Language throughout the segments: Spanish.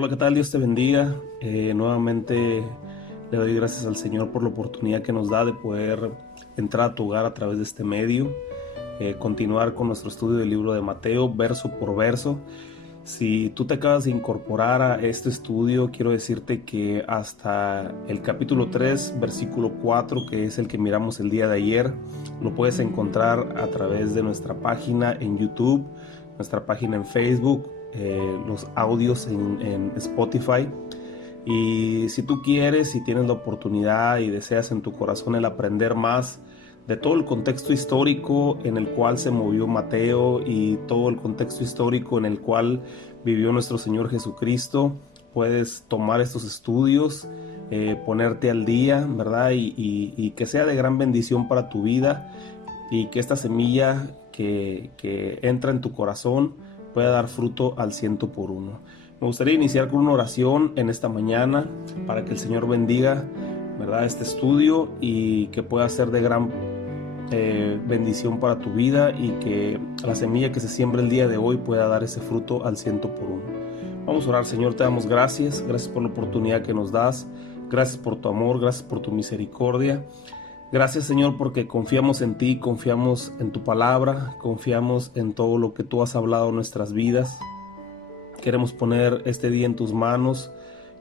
Hola, ¿qué tal? Dios te bendiga. Nuevamente le doy gracias al Señor por la oportunidad que nos da de poder entrar a tu hogar a través de este medio, continuar con nuestro estudio del libro de Mateo, verso por verso. Si tú te acabas de incorporar a este estudio, quiero decirte que hasta el capítulo 3, versículo 4, que es el que miramos el día de ayer, lo puedes encontrar a través de nuestra página en YouTube, nuestra página en Facebook, los audios en Spotify. Y si tú quieres, si tienes la oportunidad y deseas en tu corazón el aprender más de todo el contexto histórico en el cual se movió Mateo y todo el contexto histórico en el cual vivió nuestro Señor Jesucristo, puedes tomar estos estudios, ponerte al día, ¿verdad? Y que sea de gran bendición para tu vida y que esta semilla que entra en tu corazón pueda dar fruto al 100 por 1. Me gustaría iniciar con una oración en esta mañana para que el Señor bendiga, ¿verdad?, este estudio y que pueda ser de gran bendición para tu vida y que la semilla que se siembra el día de hoy pueda dar ese fruto al 100 por 1. Vamos a orar. Señor, te damos gracias por la oportunidad que nos das, gracias por tu amor, gracias por tu misericordia. Gracias, Señor, porque confiamos en ti, confiamos en tu palabra, confiamos en todo lo que tú has hablado en nuestras vidas. Queremos poner este día en tus manos.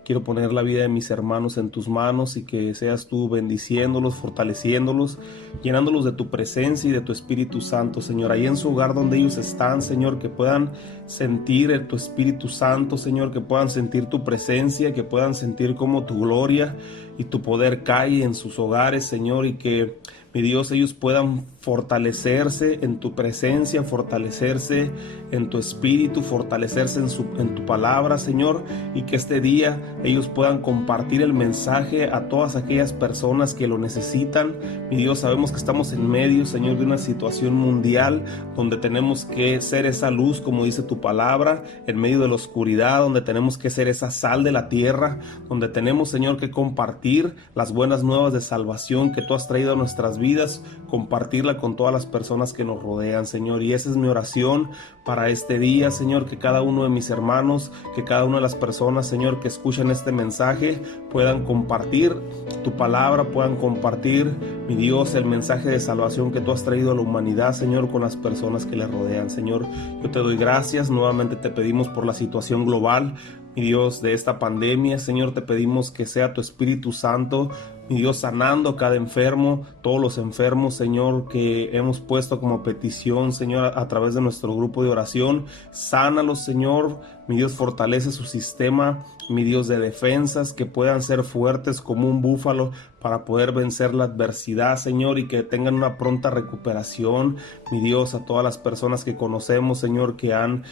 Quiero poner la vida de mis hermanos en tus manos y que seas tú bendiciéndolos, fortaleciéndolos, llenándolos de tu presencia y de tu Espíritu Santo, Señor. Ahí en su hogar donde ellos están, Señor, que puedan sentir tu Espíritu Santo, Señor, que puedan sentir tu presencia, que puedan sentir cómo tu gloria y tu poder cae en sus hogares, Señor, y que, mi Dios, ellos puedan fortalecerse en tu presencia, fortalecerse en tu espíritu, fortalecerse en tu palabra, Señor, y que este día ellos puedan compartir el mensaje a todas aquellas personas que lo necesitan. Mi Dios, sabemos que estamos en medio, Señor, de una situación mundial donde tenemos que ser esa luz, como dice tu palabra, en medio de la oscuridad, donde tenemos que ser esa sal de la tierra, donde tenemos, Señor, que compartir las buenas nuevas de salvación que tú has traído a nuestras vidas, compartirla con todas las personas que nos rodean, Señor. Y esa es mi oración para este día, Señor, que cada uno de mis hermanos, que cada una de las personas, Señor, que escuchan este mensaje puedan compartir tu palabra, puedan compartir, mi Dios, el mensaje de salvación que tú has traído a la humanidad, Señor, con las personas que le rodean, Señor. Yo te doy gracias, nuevamente te pedimos por la situación global, mi Dios, de esta pandemia, Señor, te pedimos que sea tu Espíritu Santo, mi Dios, sanando a cada enfermo, todos los enfermos, Señor, que hemos puesto como petición, Señor, a través de nuestro grupo de oración. Sánalos, Señor, mi Dios, fortalece su sistema, mi Dios, de defensas, que puedan ser fuertes como un búfalo para poder vencer la adversidad, Señor, y que tengan una pronta recuperación, mi Dios, a todas las personas que conocemos, Señor, que han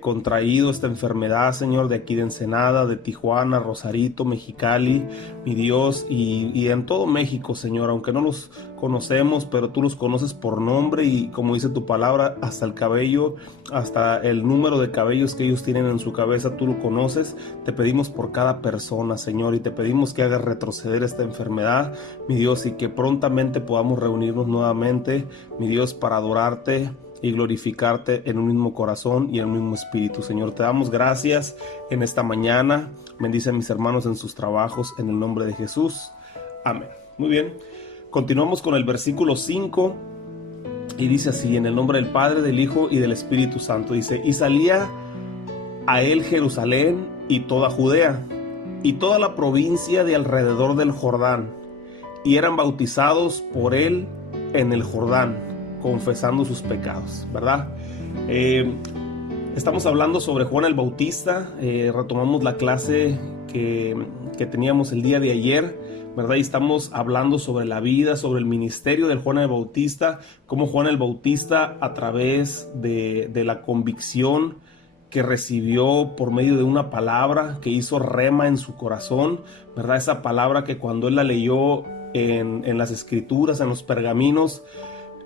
contraído esta enfermedad, Señor, de aquí de Ensenada, de Tijuana, Rosarito, Mexicali, mi Dios, y en todo México, Señor, aunque no los conocemos, pero tú los conoces por nombre y, como dice tu palabra, hasta el cabello, hasta el número de cabellos que ellos tienen en su cabeza, tú lo conoces. Te pedimos por cada persona, Señor, y te pedimos que hagas retroceder esta enfermedad, mi Dios, y que prontamente podamos reunirnos nuevamente, mi Dios, para adorarte y glorificarte en un mismo corazón y en un mismo espíritu. Señor, te damos gracias en esta mañana. Bendice a mis hermanos en sus trabajos, en el nombre de Jesús. Amén. Muy bien, continuamos con el versículo 5 y dice así: en el nombre del Padre, del Hijo y del Espíritu Santo. Dice: y salía a él Jerusalén y toda Judea y toda la provincia de alrededor del Jordán, y eran bautizados por él en el Jordán, confesando sus pecados, ¿verdad? Estamos hablando sobre Juan el Bautista. Retomamos la clase que teníamos el día de ayer, ¿verdad? Y estamos hablando sobre la vida, sobre el ministerio de Juan el Bautista, cómo Juan el Bautista, a través de la convicción que recibió por medio de una palabra que hizo rema en su corazón, ¿verdad? Esa palabra que cuando él la leyó en las escrituras, en los pergaminos,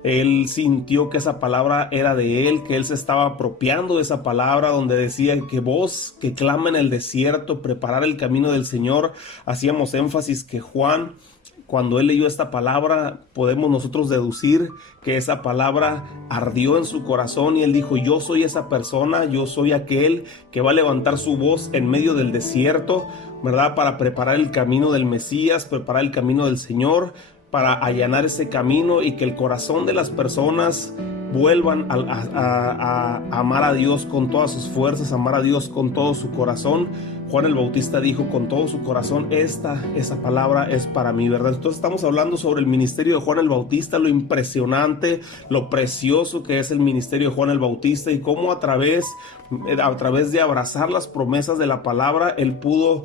él sintió que esa palabra era de él, que él se estaba apropiando de esa palabra, donde decía que voz que clama en el desierto, preparar el camino del Señor. Hacíamos énfasis que Juan, cuando él leyó esta palabra, podemos nosotros deducir que esa palabra ardió en su corazón y él dijo: yo soy esa persona, yo soy aquel que va a levantar su voz en medio del desierto, ¿verdad? Para preparar el camino del Mesías, preparar el camino del Señor, para allanar ese camino y que el corazón de las personas vuelvan a amar a Dios con todas sus fuerzas, amar a Dios con todo su corazón. Juan el Bautista dijo con todo su corazón: esa palabra es para mí, ¿verdad? Entonces estamos hablando sobre el ministerio de Juan el Bautista, lo impresionante, lo precioso que es el ministerio de Juan el Bautista y cómo a través de abrazar las promesas de la palabra, él pudo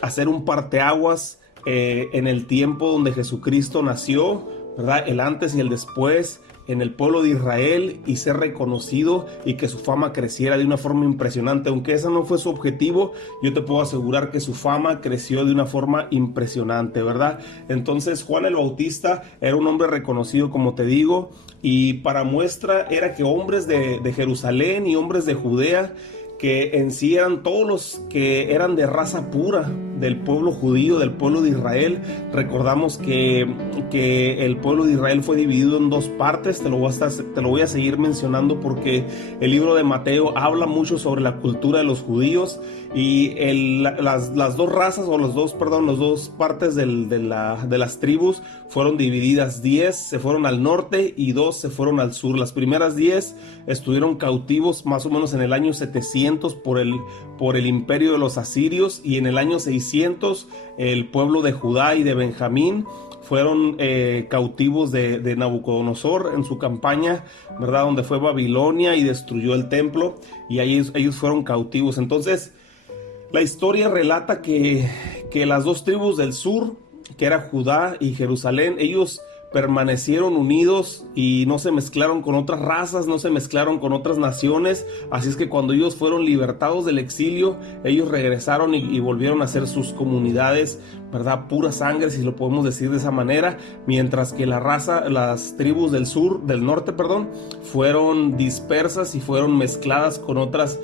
hacer un parteaguas en el tiempo donde Jesucristo nació, ¿verdad? El antes y el después en el pueblo de Israel, y ser reconocido y que su fama creciera de una forma impresionante. Aunque ese no fue su objetivo, yo te puedo asegurar que su fama creció de una forma impresionante, ¿verdad? Entonces Juan el Bautista era un hombre reconocido, como te digo, y para muestra era que hombres de Jerusalén y hombres de Judea, que en sí eran todos los que eran de raza pura del pueblo judío, del pueblo de Israel. Recordamos que el pueblo de Israel fue dividido en dos partes. Te lo voy a seguir mencionando porque el libro de Mateo habla mucho sobre la cultura de los judíos, y las dos razas, o las dos partes de las tribus fueron divididas. 10 se fueron al norte y 2 se fueron al sur. Las primeras 10 estuvieron cautivos más o menos en el año 700 por el imperio de los asirios, y en el año 600 el pueblo de Judá y de Benjamín fueron cautivos de Nabucodonosor en su campaña, ¿verdad? Donde fue Babilonia y destruyó el templo, y ahí ellos fueron cautivos. Entonces la historia relata que las dos tribus del sur, que era Judá y Jerusalén, ellos permanecieron unidos y no se mezclaron con otras razas, no se mezclaron con otras naciones. Así es que cuando ellos fueron libertados del exilio, ellos regresaron y volvieron a ser sus comunidades, ¿verdad? Pura sangre, si lo podemos decir de esa manera, mientras que las tribus del norte, fueron dispersas y fueron mezcladas con otras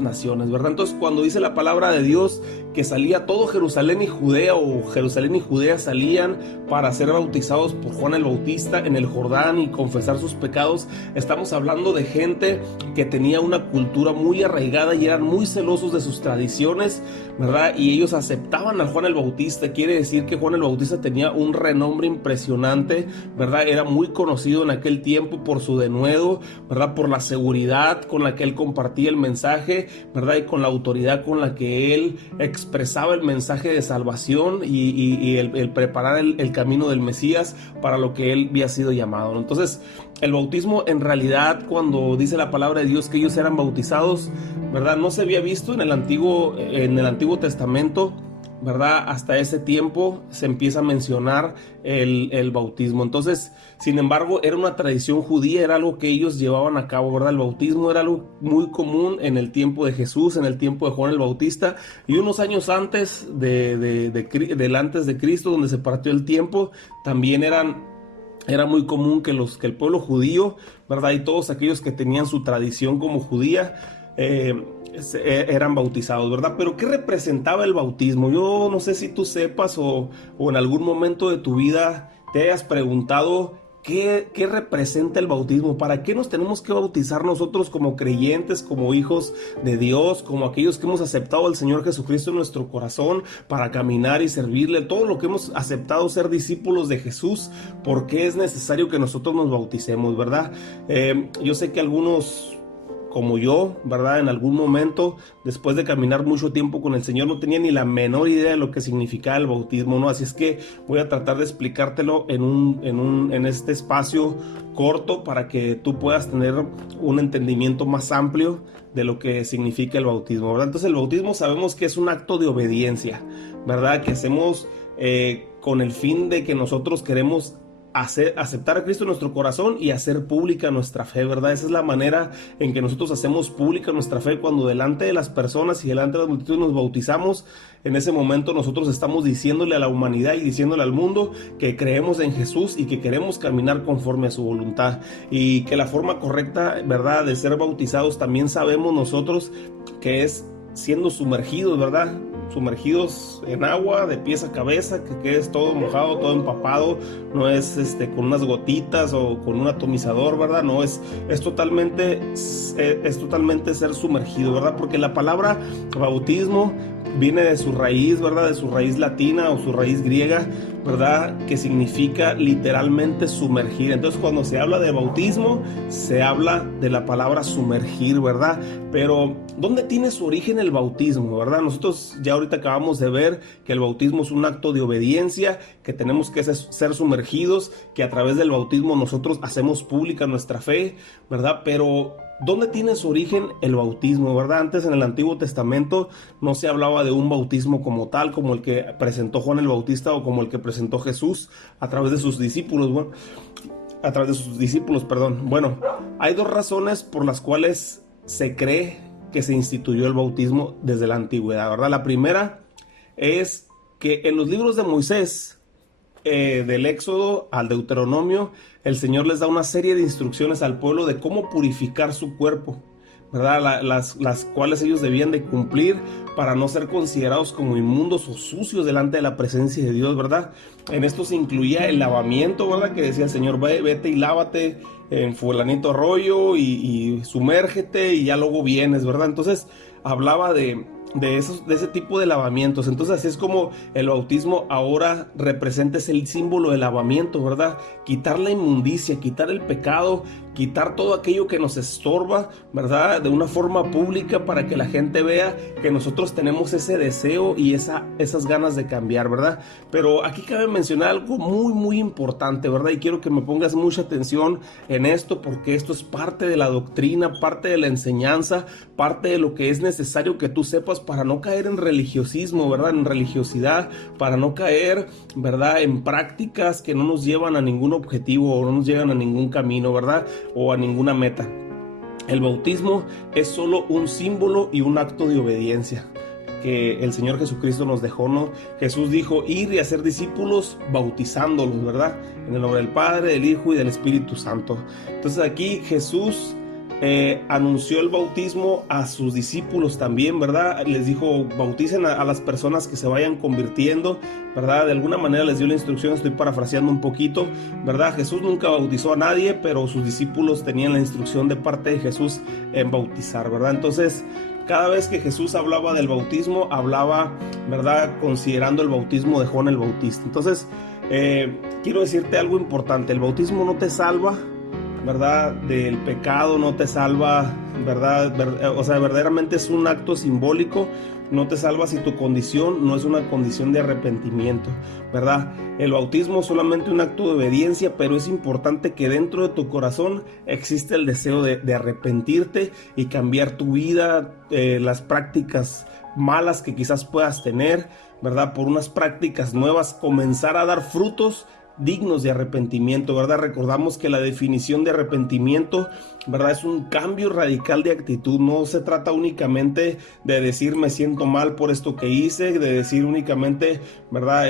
naciones, ¿verdad? Entonces, cuando dice la palabra de Dios que salía todo Jerusalén y Judea, o Jerusalén y Judea salían para ser bautizados por Juan el Bautista en el Jordán y confesar sus pecados, estamos hablando de gente que tenía una cultura muy arraigada y eran muy celosos de sus tradiciones, ¿verdad? Y ellos aceptaban a Juan el Bautista. Quiere decir que Juan el Bautista tenía un renombre impresionante, ¿verdad? Era muy conocido en aquel tiempo por su denuedo, ¿verdad? Por la seguridad con la que él compartía el mensaje, ¿verdad? Y con la autoridad con la que él expresaba el mensaje de salvación y el preparar el camino del Mesías para lo que él había sido llamado, ¿no? Entonces, el bautismo, en realidad, cuando dice la palabra de Dios que ellos eran bautizados, ¿verdad? No se había visto en el Antiguo Testamento, ¿verdad? Hasta ese tiempo se empieza a mencionar el bautismo. Entonces, sin embargo, era una tradición judía, era algo que ellos llevaban a cabo, ¿verdad? El bautismo era algo muy común en el tiempo de Jesús, en el tiempo de Juan el Bautista, y unos años antes del antes de Cristo, donde se partió el tiempo, también era muy común que el pueblo judío, ¿verdad? Y todos aquellos que tenían su tradición como judía, eran bautizados, ¿verdad? Pero ¿qué representaba el bautismo? Yo no sé si tú sepas o en algún momento de tu vida te hayas preguntado ¿qué representa el bautismo? ¿Para qué nos tenemos que bautizar nosotros como creyentes, como hijos de Dios, como aquellos que hemos aceptado al Señor Jesucristo en nuestro corazón para caminar y servirle? Todo lo que hemos aceptado ser discípulos de Jesús, ¿por qué es necesario que nosotros nos bauticemos, verdad? Yo sé que algunos, como yo, ¿verdad? En algún momento, después de caminar mucho tiempo con el Señor, no tenía ni la menor idea de lo que significaba el bautismo, ¿no? Así es que voy a tratar de explicártelo en este espacio corto para que tú puedas tener un entendimiento más amplio de lo que significa el bautismo, ¿verdad? Entonces, el bautismo sabemos que es un acto de obediencia, ¿verdad? Que hacemos con el fin de que nosotros queremos aceptar a Cristo en nuestro corazón y hacer pública nuestra fe, ¿verdad? Esa es la manera en que nosotros hacemos pública nuestra fe, cuando delante de las personas y delante de las multitudes nos bautizamos. En ese momento nosotros estamos diciéndole a la humanidad y diciéndole al mundo que creemos en Jesús y que queremos caminar conforme a su voluntad, y que la forma correcta, ¿verdad?, de ser bautizados también sabemos nosotros que es siendo sumergidos, ¿verdad? sumergidos en agua de pies a cabeza, que quedes todo mojado, todo empapado, no es con unas gotitas o con un atomizador, ¿verdad? No, es totalmente ser sumergido, ¿verdad? Porque la palabra bautismo viene de su raíz, ¿verdad? De su raíz latina o su raíz griega, ¿verdad? Que significa literalmente sumergir. Entonces, cuando se habla de bautismo, se habla de la palabra sumergir, ¿verdad? Pero, ¿dónde tiene su origen el bautismo, verdad? Nosotros ya ahorita acabamos de ver que el bautismo es un acto de obediencia, que tenemos que ser sumergidos, que a través del bautismo nosotros hacemos pública nuestra fe, ¿verdad? Pero ¿dónde tiene su origen el bautismo, verdad? Antes, en el Antiguo Testamento, no se hablaba de un bautismo como tal, como el que presentó Juan el Bautista o como el que presentó Jesús a través de sus discípulos. Bueno, hay dos razones por las cuales se cree que se instituyó el bautismo desde la antigüedad, ¿verdad? La primera es que en los libros de Moisés, del Éxodo al Deuteronomio, el Señor les da una serie de instrucciones al pueblo de cómo purificar su cuerpo, ¿verdad? Las cuales ellos debían de cumplir para no ser considerados como inmundos o sucios delante de la presencia de Dios, ¿verdad? En esto se incluía el lavamiento, ¿verdad? Que decía el Señor, vete y lávate en fulanito arroyo y sumérgete y ya luego vienes, ¿verdad? Entonces hablaba de ese tipo de lavamientos. Entonces así es como el bautismo ahora representa, es el símbolo del lavamiento, ¿verdad? Quitar la inmundicia, quitar el pecado, quitar todo aquello que nos estorba, ¿verdad? De una forma pública para que la gente vea que nosotros tenemos ese deseo y esas ganas de cambiar, ¿verdad? Pero aquí cabe mencionar algo muy, muy importante, ¿verdad? Y quiero que me pongas mucha atención en esto, porque esto es parte de la doctrina, parte de la enseñanza, parte de lo que es necesario que tú sepas para no caer en religiosismo, ¿verdad? En religiosidad, para no caer, ¿verdad? En prácticas que no nos llevan a ningún objetivo o no nos llevan a ningún camino, ¿verdad? O a ninguna meta. El bautismo es solo un símbolo y un acto de obediencia que el Señor Jesucristo nos dejó, ¿no? Jesús dijo, ir y hacer discípulos bautizándolos, ¿verdad? En el nombre del Padre, del Hijo y del Espíritu Santo. Entonces aquí Jesús anunció el bautismo a sus discípulos también, ¿verdad? Les dijo, bauticen a las personas que se vayan convirtiendo, ¿verdad? De alguna manera les dio la instrucción, estoy parafraseando un poquito, ¿verdad? Jesús nunca bautizó a nadie, pero sus discípulos tenían la instrucción de parte de Jesús en bautizar, ¿verdad? Entonces, cada vez que Jesús hablaba del bautismo, hablaba, ¿verdad? Considerando el bautismo de Juan el Bautista. Entonces, quiero decirte algo importante, el bautismo no te salva, ¿verdad? Del pecado, no te salva, ¿verdad? O sea, verdaderamente es un acto simbólico, no te salva si tu condición no es una condición de arrepentimiento, ¿verdad? El bautismo es solamente un acto de obediencia, pero es importante que dentro de tu corazón existe el deseo de arrepentirte y cambiar tu vida, las prácticas malas que quizás puedas tener, ¿verdad? Por unas prácticas nuevas, comenzar a dar frutos dignos de arrepentimiento, ¿verdad? Recordamos que la definición de arrepentimiento, ¿verdad? Es un cambio radical de actitud, no se trata únicamente de decir me siento mal por esto que hice, de decir únicamente, ¿verdad?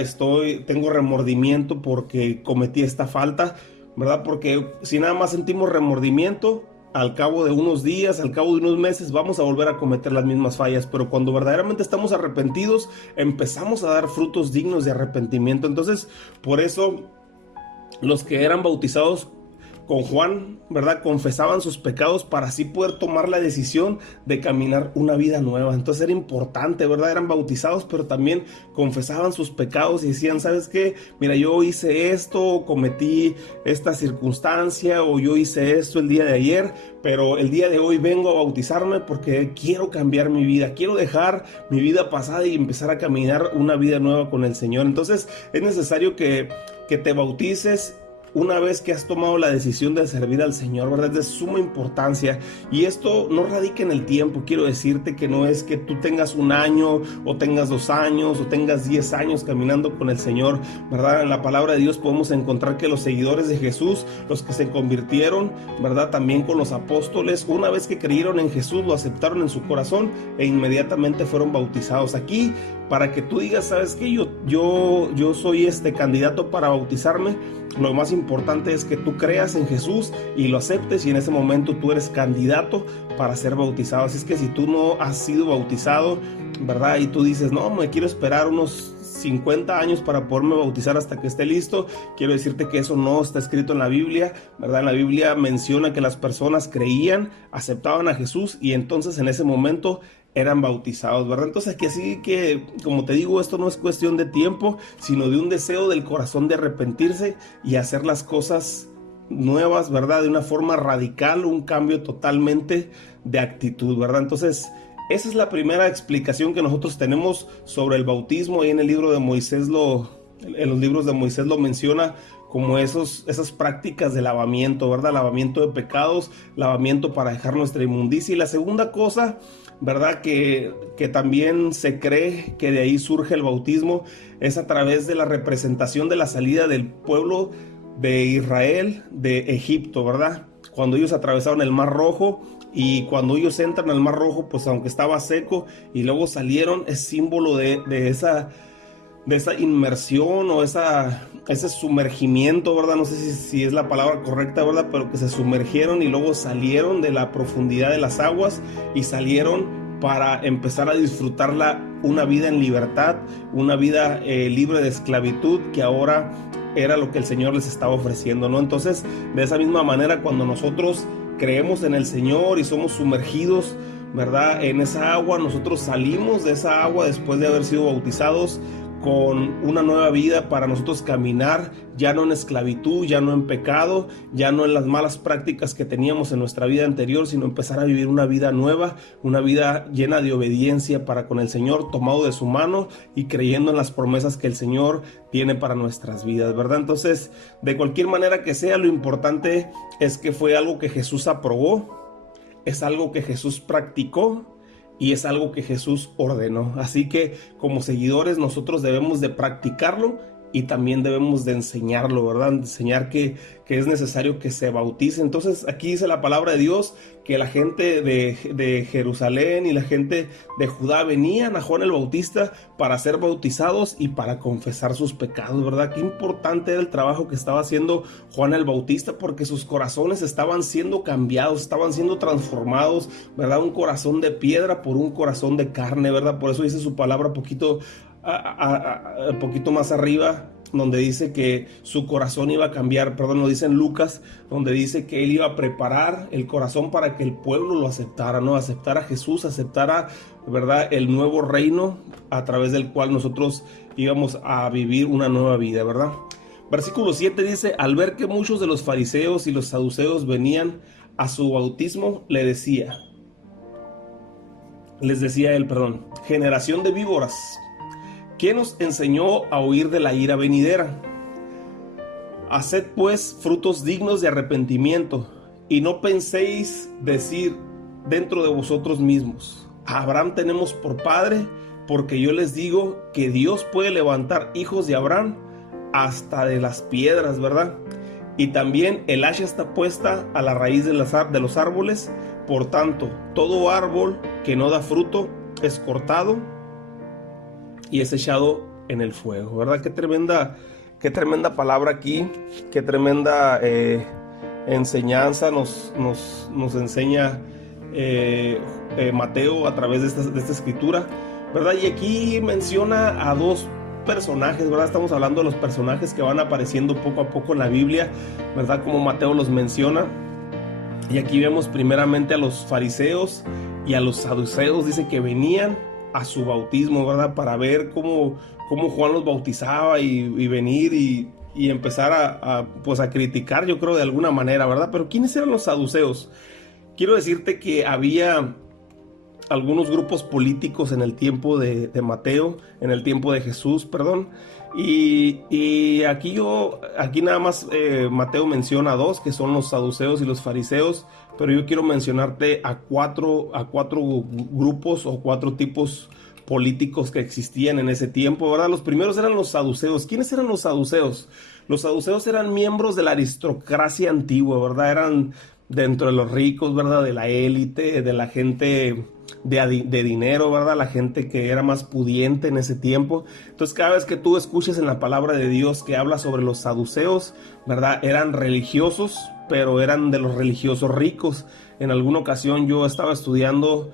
Tengo remordimiento porque cometí esta falta, ¿verdad? Porque si nada más sentimos remordimiento, al cabo de unos días, al cabo de unos meses, vamos a volver a cometer las mismas fallas, pero cuando verdaderamente estamos arrepentidos, empezamos a dar frutos dignos de arrepentimiento. Entonces, por eso, los que eran bautizados con Juan, ¿verdad? Confesaban sus pecados para así poder tomar la decisión de caminar una vida nueva. Entonces era importante, ¿verdad? Eran bautizados, pero también confesaban sus pecados y decían, ¿sabes qué? Mira, yo hice esto, cometí esta circunstancia, o yo hice esto el día de ayer, pero el día de hoy vengo a bautizarme porque quiero cambiar mi vida, quiero dejar mi vida pasada y empezar a caminar una vida nueva con el Señor. Entonces es necesario que te bautices una vez que has tomado la decisión de servir al Señor, ¿verdad? Es de suma importancia, y esto no radica en el tiempo. Quiero decirte que no es que tú tengas 1 año o tengas 2 años o tengas 10 años caminando con el Señor, ¿verdad? En la palabra de Dios podemos encontrar que los seguidores de Jesús, los que se convirtieron, ¿verdad? También con los apóstoles, una vez que creyeron en Jesús, lo aceptaron en su corazón e inmediatamente fueron bautizados. Aquí, para que tú digas, ¿sabes qué? Yo soy candidato para bautizarme, Lo más importante es que tú creas en Jesús y lo aceptes, y en ese momento tú eres candidato para ser bautizado. Así es que si tú no has sido bautizado, ¿verdad? Y tú dices, no, me quiero esperar unos 50 años para poderme bautizar hasta que esté listo, quiero decirte que eso no está escrito en la Biblia, ¿verdad? En la Biblia menciona que las personas creían, aceptaban a Jesús y entonces en ese momento eran bautizados, ¿verdad? Entonces aquí así que, como te digo, esto no es cuestión de tiempo, sino de un deseo del corazón de arrepentirse y hacer las cosas nuevas, ¿verdad? De una forma radical, un cambio totalmente de actitud, ¿verdad? Entonces, esa es la primera explicación que nosotros tenemos sobre el bautismo. Ahí en el libro de Moisés en los libros de Moisés lo menciona como esas prácticas de lavamiento, ¿verdad? Lavamiento de pecados, lavamiento para dejar nuestra inmundicia. Y la segunda cosa, ¿verdad? Que también se cree que de ahí surge el bautismo, es a través de la representación de la salida del pueblo de Israel de Egipto, ¿verdad? Cuando ellos atravesaron el Mar Rojo, y cuando ellos entran al Mar Rojo, pues aunque estaba seco y luego salieron, es símbolo de esa inmersión o ese sumergimiento, ¿verdad? No sé si es la palabra correcta, ¿verdad? Pero que se sumergieron y luego salieron de la profundidad de las aguas y salieron para empezar a disfrutar una vida en libertad, una vida libre de esclavitud, que ahora era lo que el Señor les estaba ofreciendo, ¿no? Entonces, de esa misma manera, cuando nosotros creemos en el Señor y somos sumergidos, ¿verdad?, en esa agua, nosotros salimos de esa agua después de haber sido bautizados con una nueva vida para nosotros caminar ya no en esclavitud, ya no en pecado, ya no en las malas prácticas que teníamos en nuestra vida anterior, sino empezar a vivir una vida nueva, una vida llena de obediencia para con el Señor, tomado de su mano y creyendo en las promesas que el Señor tiene para nuestras vidas, ¿verdad? Entonces, de cualquier manera que sea, lo importante es que fue algo que Jesús aprobó, es algo que Jesús practicó y es algo que Jesús ordenó. Así que como seguidores nosotros debemos de practicarlo y también debemos de enseñarlo, ¿verdad? Enseñar que es necesario que se bautice. Entonces aquí dice la palabra de Dios que la gente de Jerusalén y la gente de Judá venían a Juan el Bautista para ser bautizados y para confesar sus pecados, ¿verdad? Qué importante era el trabajo que estaba haciendo Juan el Bautista, porque sus corazones estaban siendo cambiados, estaban siendo transformados, ¿verdad? Un corazón de piedra por un corazón de carne, ¿verdad? Por eso dice su palabra poquito más arriba, donde dice que su corazón iba a cambiar, perdón, lo dice en Lucas, donde dice que él iba a preparar el corazón para que el pueblo lo aceptara, ¿no? Aceptara a Jesús, aceptara, ¿verdad?, el nuevo reino a través del cual nosotros íbamos a vivir una nueva vida, ¿verdad? Versículo 7 dice: al ver que muchos de los fariseos y los saduceos venían a su bautismo, les decía él, generación de víboras, ¿quién os enseñó a huir de la ira venidera? Haced pues frutos dignos de arrepentimiento, y no penséis decir dentro de vosotros mismos: a Abraham tenemos por padre, porque yo les digo que Dios puede levantar hijos de Abraham hasta de las piedras, ¿verdad? Y también el hacha está puesta a la raíz de los árboles. Por tanto, todo árbol que no da fruto es cortado y es echado en el fuego, ¿verdad? Qué tremenda palabra aquí, qué tremenda enseñanza nos enseña Mateo a través de esta escritura, ¿verdad? Y aquí menciona a dos personajes, ¿verdad? Estamos hablando de los personajes que van apareciendo poco a poco en la Biblia, ¿verdad? Como Mateo los menciona. Y aquí vemos primeramente a los fariseos y a los saduceos, dice que venían a su bautismo, ¿verdad? Para ver cómo Juan los bautizaba y venir y empezar a criticar, yo creo, de alguna manera, ¿verdad? Pero ¿quiénes eran los saduceos? Quiero decirte que había algunos grupos políticos en el tiempo de Mateo, en el tiempo de Jesús, perdón. Y aquí nada más Mateo menciona a dos, que son los saduceos y los fariseos, pero yo quiero mencionarte a cuatro grupos o cuatro tipos políticos que existían en ese tiempo, ¿verdad? Los primeros eran los saduceos. ¿Quiénes eran los saduceos? Los saduceos eran miembros de la aristocracia antigua, ¿verdad? dentro de los ricos, ¿verdad? De la élite, de la gente de dinero, ¿verdad? La gente que era más pudiente en ese tiempo. Entonces, cada vez que tú escuches en la palabra de Dios que habla sobre los saduceos, ¿verdad? Eran religiosos, pero eran de los religiosos ricos. En alguna ocasión yo estaba estudiando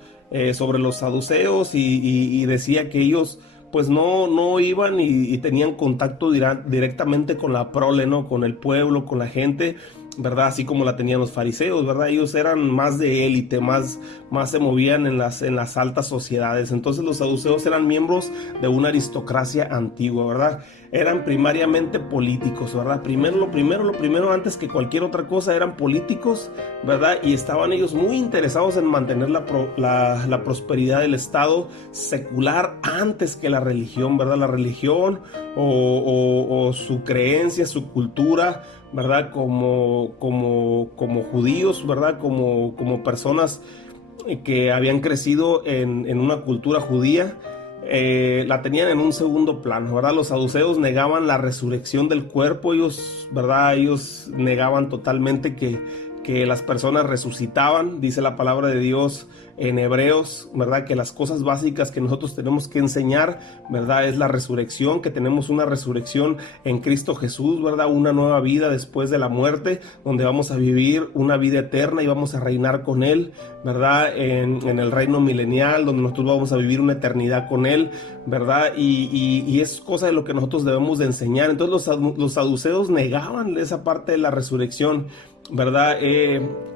sobre los saduceos y decía que ellos pues no iban y tenían contacto directamente con la prole, ¿no? Con el pueblo, con la gente, ¿verdad? Así como la tenían los fariseos, ¿verdad? Ellos eran más de élite, más se movían en las altas sociedades. Entonces los saduceos eran miembros de una aristocracia antigua, ¿verdad? Eran primariamente políticos, ¿verdad? Lo primero, antes que cualquier otra cosa, eran políticos, ¿verdad? Y estaban ellos muy interesados en mantener la prosperidad del Estado secular antes que la religión, ¿verdad? La religión o su creencia, su cultura, ¿verdad? Como judíos, ¿verdad? Como personas que habían crecido en una cultura judía, la tenían en un segundo plano, ¿verdad? Los saduceos negaban la resurrección del cuerpo, ellos, ¿verdad? Ellos negaban totalmente que las personas resucitaban, dice la palabra de Dios en Hebreos, ¿verdad? Que las cosas básicas que nosotros tenemos que enseñar, ¿verdad? Es la resurrección, que tenemos una resurrección en Cristo Jesús, ¿verdad? Una nueva vida después de la muerte, donde vamos a vivir una vida eterna y vamos a reinar con Él, ¿verdad? En el reino milenial, donde nosotros vamos a vivir una eternidad con Él, ¿verdad? Y es cosa de lo que nosotros debemos de enseñar. Entonces los saduceos negaban esa parte de la resurrección, ¿verdad?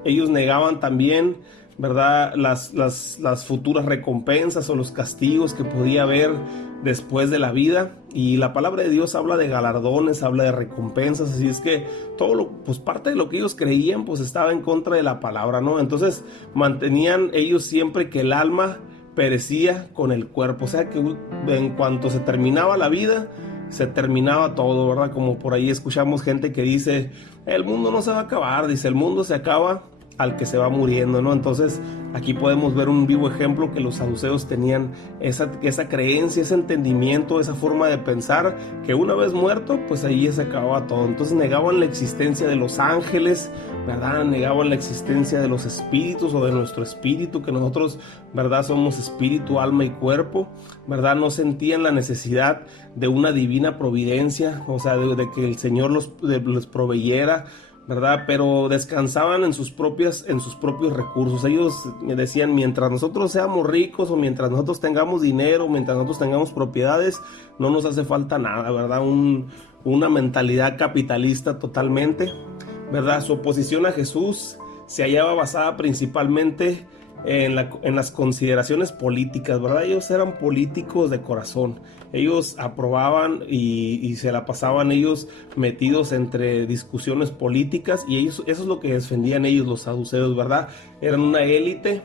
Ellos negaban también, ¿verdad? Las futuras recompensas o los castigos que podía haber después de la vida. Y la palabra de Dios habla de galardones, habla de recompensas, así es que pues parte de lo que ellos creían, pues estaba en contra de la palabra, ¿no? Entonces mantenían ellos siempre que el alma perecía con el cuerpo, o sea que en cuanto se terminaba la vida, se terminaba todo, ¿verdad? Como por ahí escuchamos gente que dice, el mundo no se va a acabar, dice, el mundo se acaba al que se va muriendo, ¿no? Entonces aquí podemos ver un vivo ejemplo que los saduceos tenían esa creencia, ese entendimiento, esa forma de pensar, que una vez muerto, pues ahí se acababa todo. Entonces negaban la existencia de los ángeles, ¿verdad? Negaban la existencia de los espíritus o de nuestro espíritu, que nosotros, ¿verdad? Somos espíritu, alma y cuerpo, ¿verdad? No sentían la necesidad de una divina providencia, o sea, de que el Señor los proveyera, ¿verdad? Pero descansaban en sus propios recursos. Ellos decían, mientras nosotros seamos ricos o mientras nosotros tengamos dinero, mientras nosotros tengamos propiedades, no nos hace falta nada, ¿verdad? Una mentalidad capitalista totalmente, ¿verdad? Su oposición a Jesús se hallaba basada principalmente en las consideraciones políticas, ¿verdad? Ellos eran políticos de corazón. Ellos aprobaban y se la pasaban ellos metidos entre discusiones políticas, y ellos, eso es lo que defendían ellos, los saduceos, ¿verdad? Eran una élite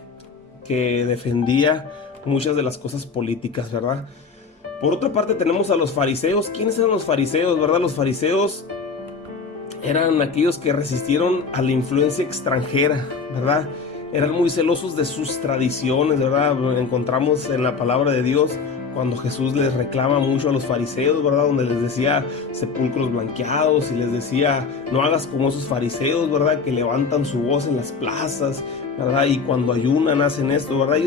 que defendía muchas de las cosas políticas, ¿verdad? Por otra parte tenemos a los fariseos. ¿Quiénes eran los fariseos, verdad? Los fariseos eran aquellos que resistieron a la influencia extranjera, ¿verdad? Eran muy celosos de sus tradiciones, ¿verdad? Encontramos en la palabra de Dios cuando Jesús les reclama mucho a los fariseos, ¿verdad? Donde les decía sepulcros blanqueados y les decía, no hagas como esos fariseos, ¿verdad? Que levantan su voz en las plazas, ¿verdad? Y cuando ayunan hacen esto, ¿verdad?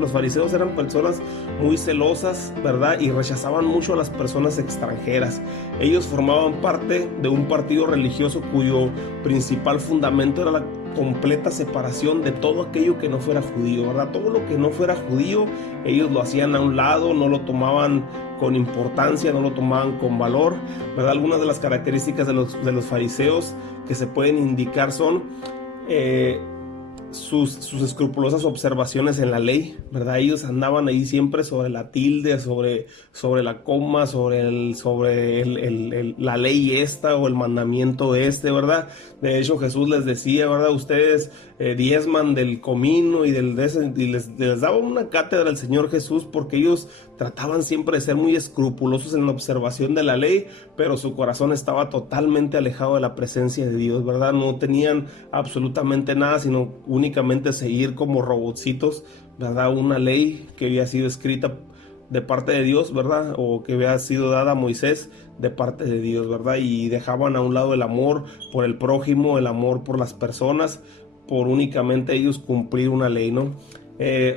Los fariseos eran personas muy celosas, ¿verdad? Y rechazaban mucho a las personas extranjeras. Ellos formaban parte de un partido religioso cuyo principal fundamento era la completa separación de todo aquello que no fuera judío, ¿verdad? Todo lo que no fuera judío, ellos lo hacían a un lado, no lo tomaban con importancia, no lo tomaban con valor, ¿verdad? Algunas de las características de los fariseos que se pueden indicar son sus escrupulosas observaciones en la ley, ¿verdad? Ellos andaban ahí siempre sobre la tilde, sobre la coma, la ley esta o el mandamiento este, ¿verdad? De hecho, Jesús les decía, ¿verdad? Ustedes diezman del comino y les daba una cátedra al Señor Jesús, porque ellos trataban siempre de ser muy escrupulosos en la observación de la ley, pero su corazón estaba totalmente alejado de la presencia de Dios, ¿verdad? No tenían absolutamente nada, sino únicamente seguir como robotcitos, ¿verdad? Una ley que había sido escrita de parte de Dios, ¿verdad? O que había sido dada a Moisés de parte de Dios, ¿verdad? Y dejaban a un lado el amor por el prójimo, el amor por las personas, por únicamente ellos cumplir una ley, ¿no?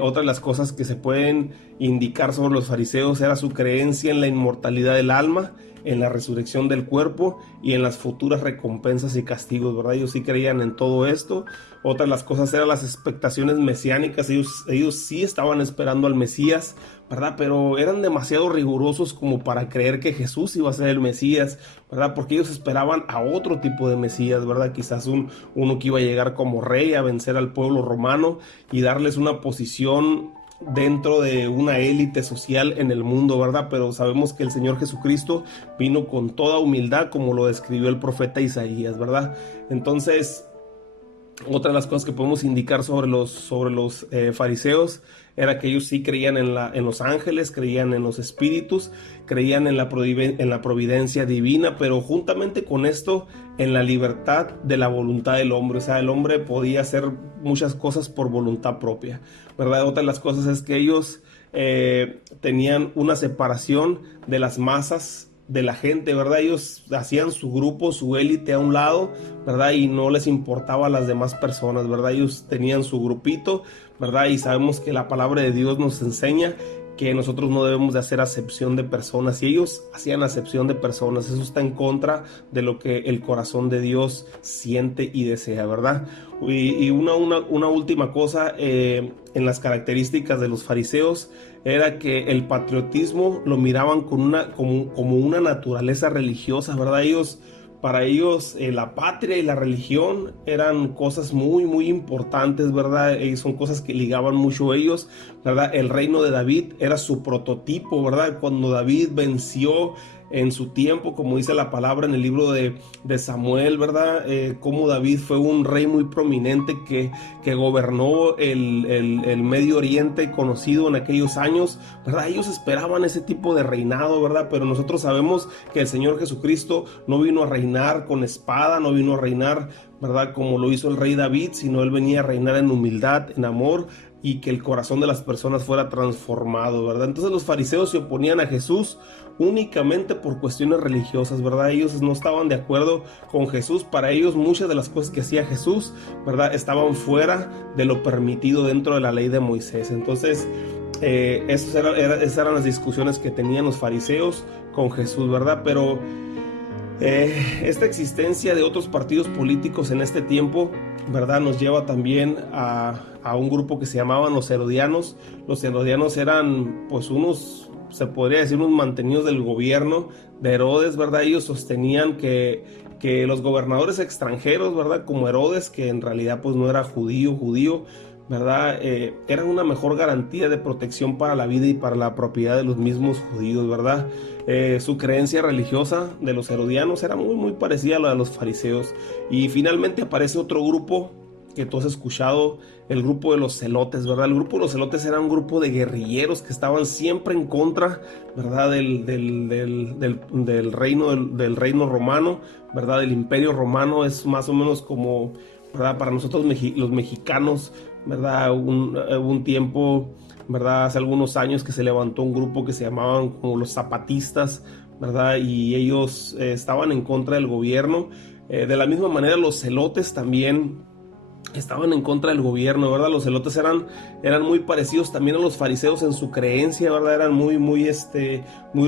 Otra de las cosas que se pueden indicar sobre los fariseos era su creencia en la inmortalidad del alma, en la resurrección del cuerpo y en las futuras recompensas y castigos, ¿verdad? Ellos sí creían en todo esto. Otra de las cosas eran las expectaciones mesiánicas. Ellos sí estaban esperando al Mesías, ¿verdad? Pero eran demasiado rigurosos como para creer que Jesús iba a ser el Mesías, ¿verdad? Porque ellos esperaban a otro tipo de Mesías, ¿verdad? Quizás uno que iba a llegar como rey a vencer al pueblo romano y darles una posición dentro de una élite social en el mundo, ¿verdad? Pero sabemos que el Señor Jesucristo vino con toda humildad, como lo describió el profeta Isaías, ¿verdad? Entonces, otra de las cosas que podemos indicar sobre los fariseos era que ellos sí creían en los ángeles, creían en los espíritus, creían en la providencia divina, pero juntamente con esto, en la libertad de la voluntad del hombre. O sea, el hombre podía hacer muchas cosas por voluntad propia, ¿verdad? Otra de las cosas es que ellos tenían una separación de las masas de la gente, ¿verdad? Ellos hacían su grupo, su élite a un lado, ¿verdad? Y no les importaba a las demás personas, ¿verdad? Ellos tenían su grupito, ¿verdad? Y sabemos que la palabra de Dios nos enseña que nosotros no debemos de hacer acepción de personas, y ellos hacían acepción de personas. Eso está en contra de lo que el corazón de Dios siente y desea, ¿verdad? Y una última cosa en las características de los fariseos era que el patriotismo lo miraban como una naturaleza religiosa, ¿verdad? Para ellos la patria y la religión eran cosas muy, muy importantes, ¿verdad? Son cosas que ligaban mucho a ellos, ¿verdad? El reino de David era su prototipo, ¿verdad? Cuando David venció en su tiempo, como dice la palabra en el libro de Samuel, ¿verdad? Como David fue un rey muy prominente que gobernó el Medio Oriente conocido en aquellos años, ¿verdad? Ellos esperaban ese tipo de reinado, ¿verdad? Pero nosotros sabemos que el Señor Jesucristo no vino a reinar con espada, no vino a reinar, ¿verdad? Como lo hizo el rey David, sino él venía a reinar en humildad, en amor, y que el corazón de las personas fuera transformado, ¿verdad? Entonces los fariseos se oponían a Jesús únicamente por cuestiones religiosas, ¿verdad? Ellos no estaban de acuerdo con Jesús. Para ellos muchas de las cosas que hacía Jesús, ¿verdad?, estaban fuera de lo permitido dentro de la ley de Moisés. Entonces esas eran las discusiones que tenían los fariseos con Jesús, ¿verdad? Pero esta existencia de otros partidos políticos en este tiempo, ¿verdad?, nos lleva también a un grupo que se llamaban los herodianos. Los herodianos eran pues se podría decir, unos mantenidos del gobierno de Herodes, ¿verdad? Ellos sostenían que los gobernadores extranjeros, ¿verdad?, como Herodes, que en realidad pues no era judío, ¿verdad?, eran una mejor garantía de protección para la vida y para la propiedad de los mismos judíos, ¿verdad? Su creencia religiosa de los herodianos era muy, muy parecida a la de los fariseos. Y finalmente aparece otro grupo que tú has escuchado, el grupo de los celotes, ¿verdad? El grupo de los celotes era un grupo de guerrilleros que estaban siempre en contra, ¿verdad?, del reino romano, ¿verdad? Del imperio romano. Es más o menos como, ¿verdad?, para nosotros los mexicanos, ¿verdad? Hubo un tiempo, ¿verdad?, hace algunos años, que se levantó un grupo que se llamaban como los zapatistas, ¿verdad? Y ellos estaban en contra del gobierno. De la misma manera, los celotes también estaban en contra del gobierno, ¿verdad? Los celotes eran muy parecidos también a los fariseos en su creencia, ¿verdad? Eran muy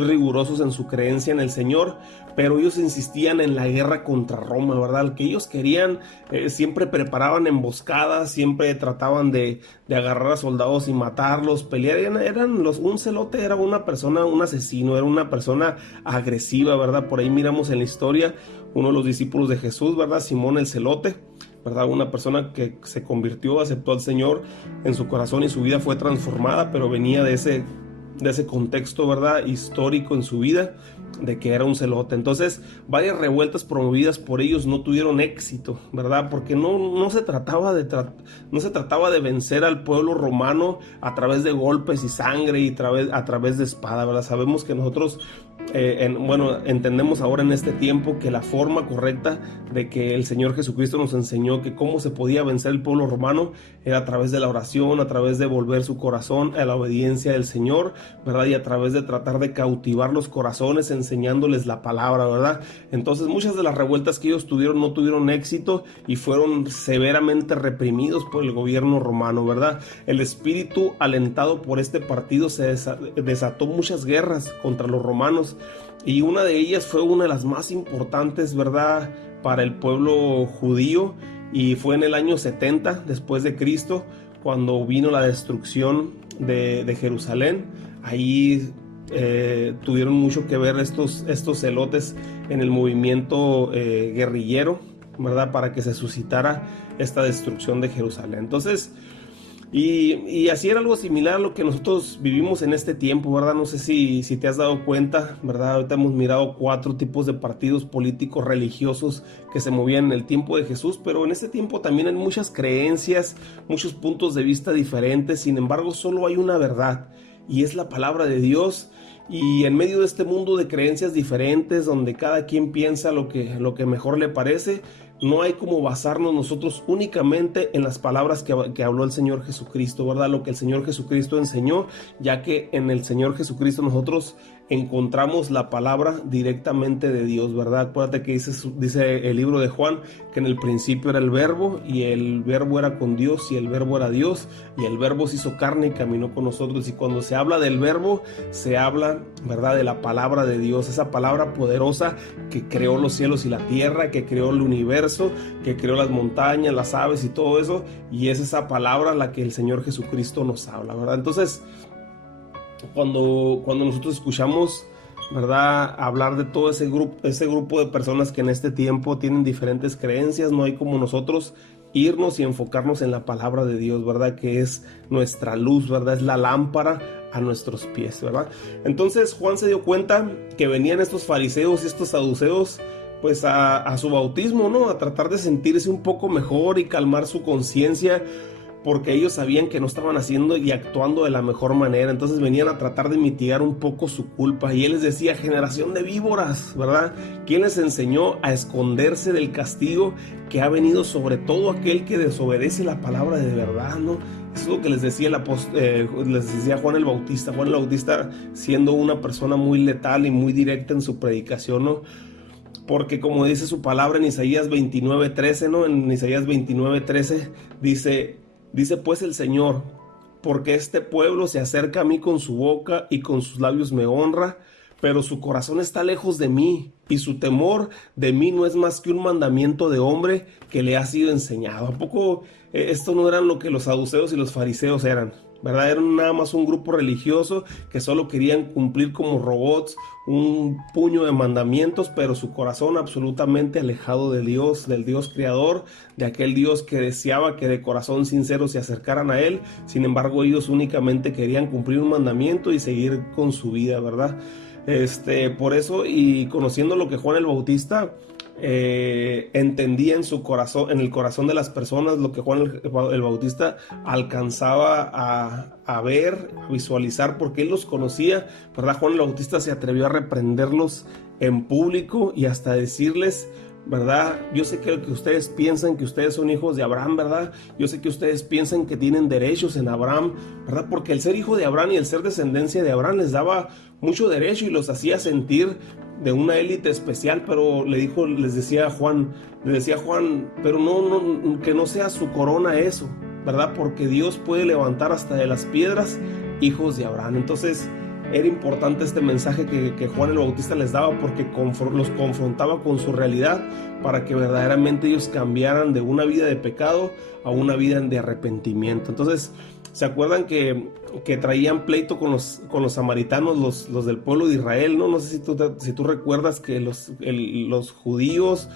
rigurosos en su creencia en el Señor, pero ellos insistían en la guerra contra Roma, ¿verdad? Lo que ellos querían, siempre preparaban emboscadas, siempre trataban de agarrar a soldados y matarlos, pelear. Un celote era una persona, un asesino, era una persona agresiva, ¿verdad? Por ahí miramos en la historia uno de los discípulos de Jesús, ¿verdad?, Simón el celote, ¿verdad? Una persona que se convirtió, aceptó al Señor en su corazón y su vida fue transformada, pero venía de ese contexto, ¿verdad?, histórico en su vida, de que era un celote. Entonces, varias revueltas promovidas por ellos no tuvieron éxito, ¿verdad? Porque no se trataba de vencer al pueblo romano a través de golpes y sangre y a través de espada, ¿verdad? Sabemos que nosotros entendemos ahora en este tiempo que la forma correcta de que el Señor Jesucristo nos enseñó que cómo se podía vencer el pueblo romano era a través de la oración, a través de volver su corazón a la obediencia del Señor, ¿verdad? Y a través de tratar de cautivar los corazones enseñándoles la palabra, ¿verdad? Entonces muchas de las revueltas que ellos tuvieron no tuvieron éxito y fueron severamente reprimidos por el gobierno romano, ¿verdad? El espíritu alentado por este partido se desató muchas guerras contra los romanos, y una de ellas fue una de las más importantes, ¿verdad?, para el pueblo judío, y fue en el año 70 después de Cristo, cuando vino la destrucción de Jerusalén. Ahí tuvieron mucho que ver estos celotes en el movimiento guerrillero, ¿verdad?, para que se suscitara esta destrucción de Jerusalén. Entonces, y así era algo similar a lo que nosotros vivimos en este tiempo, ¿verdad? No sé si te has dado cuenta, ¿verdad? Ahorita hemos mirado 4 tipos de partidos políticos religiosos que se movían en el tiempo de Jesús, pero en este tiempo también hay muchas creencias, muchos puntos de vista diferentes. Sin embargo, solo hay una verdad, y es la palabra de Dios. Y en medio de este mundo de creencias diferentes, donde cada quien piensa lo que mejor le parece, no hay como basarnos nosotros únicamente en las palabras que habló el Señor Jesucristo, ¿verdad? Lo que el Señor Jesucristo enseñó, ya que en el Señor Jesucristo nosotros encontramos la palabra directamente de Dios, ¿verdad? Acuérdate que dice el libro de Juan que en el principio era el verbo, y el verbo era con Dios, y el verbo era Dios, y el verbo se hizo carne y caminó con nosotros. Y cuando se habla del verbo, se habla, ¿verdad?, de la palabra de Dios, esa palabra poderosa que creó los cielos y la tierra, que creó el universo, que creó las montañas, las aves y todo eso, y es esa palabra la que el Señor Jesucristo nos habla, ¿verdad? Entonces, cuando nosotros escuchamos, ¿verdad?, hablar de todo ese grupo de personas que en este tiempo tienen diferentes creencias, no hay como nosotros irnos y enfocarnos en la palabra de Dios, ¿verdad?, que es nuestra luz, ¿verdad?, es la lámpara a nuestros pies, ¿verdad? Entonces Juan se dio cuenta que venían estos fariseos y estos saduceos pues a su bautismo, ¿no?, a tratar de sentirse un poco mejor y calmar su conciencia, porque ellos sabían que no estaban haciendo y actuando de la mejor manera. Entonces venían a tratar de mitigar un poco su culpa, y él les decía: generación de víboras, ¿verdad?, ¿quién les enseñó a esconderse del castigo que ha venido sobre todo aquel que desobedece la palabra de verdad, ¿no? Eso es lo que les decía les decía Juan el Bautista. Juan el Bautista, siendo una persona muy letal y muy directa en su predicación, ¿no? Porque como dice su palabra en Isaías 29:13, ¿no? En Isaías 29:13 dice pues el Señor: porque este pueblo se acerca a mí con su boca y con sus labios me honra, pero su corazón está lejos de mí, y su temor de mí no es más que un mandamiento de hombre que le ha sido enseñado. ¿A poco esto no eran lo que los saduceos y los fariseos eran? ¿Verdad? Eran nada más un grupo religioso que solo querían cumplir como robots un puño de mandamientos, pero su corazón absolutamente alejado de Dios, del Dios creador, de aquel Dios que deseaba que de corazón sincero se acercaran a Él. Sin embargo, ellos únicamente querían cumplir un mandamiento y seguir con su vida, ¿verdad? Por eso, y conociendo lo que Juan el Bautista entendía en su corazón, en el corazón de las personas, lo que Juan el Bautista alcanzaba a ver, a visualizar, porque él los conocía, ¿verdad? Juan el Bautista se atrevió a reprenderlos en público y hasta decirles: ¿verdad? Yo sé que ustedes piensan que ustedes son hijos de Abraham, ¿verdad? Yo sé que ustedes piensan que tienen derechos en Abraham, ¿verdad? Porque el ser hijo de Abraham y el ser descendencia de Abraham les daba mucho derecho y los hacía sentir de una élite especial, pero les decía Juan, pero no, que no sea su corona eso, ¿verdad? Porque Dios puede levantar hasta de las piedras hijos de Abraham. Entonces, era importante este mensaje que Juan el Bautista les daba, porque los confrontaba con su realidad para que verdaderamente ellos cambiaran de una vida de pecado a una vida de arrepentimiento. Entonces, ¿se acuerdan que traían pleito con los samaritanos, los del pueblo de Israel, ¿no? No sé si tú recuerdas que los judíos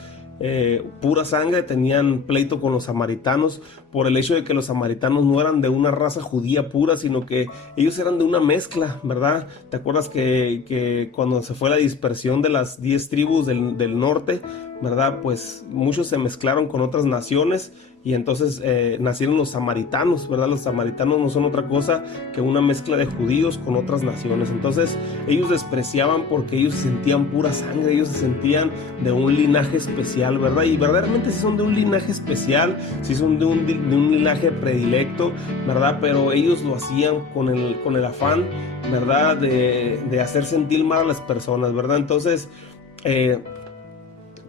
pura sangre tenían pleito con los samaritanos por el hecho de que los samaritanos no eran de una raza judía pura, sino que ellos eran de una mezcla, ¿verdad? ¿Te acuerdas que cuando se fue la dispersión de las 10 tribus del norte, ¿verdad? Pues muchos se mezclaron con otras naciones y entonces nacieron los samaritanos, ¿verdad? Los samaritanos no son otra cosa que una mezcla de judíos con otras naciones. Entonces ellos despreciaban porque ellos se sentían pura sangre, ellos se sentían de un linaje especial, ¿verdad? Y verdaderamente sí son de un linaje especial, sí son de un linaje predilecto, ¿verdad? Pero ellos lo hacían con el afán, ¿verdad? De hacer sentir mal a las personas, ¿verdad? Entonces,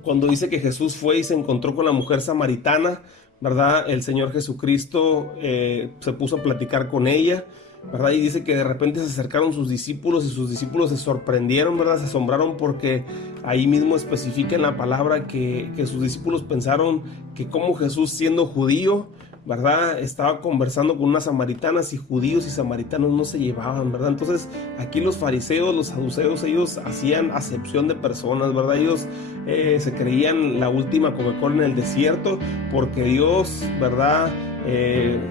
cuando dice que Jesús fue y se encontró con la mujer samaritana, ¿verdad? El Señor Jesucristo se puso a platicar con ella, ¿verdad? Y dice que de repente se acercaron sus discípulos y sus discípulos se sorprendieron, ¿verdad? Se asombraron porque ahí mismo especifica en la palabra que sus discípulos pensaron que como Jesús, siendo judío, ¿verdad? Estaba conversando con unas samaritanas, y judíos y samaritanos no se llevaban, ¿verdad? Entonces aquí los fariseos, los saduceos, ellos hacían acepción de personas, ¿verdad? Ellos se creían la última Coca-Cola en el desierto porque Dios, ¿verdad?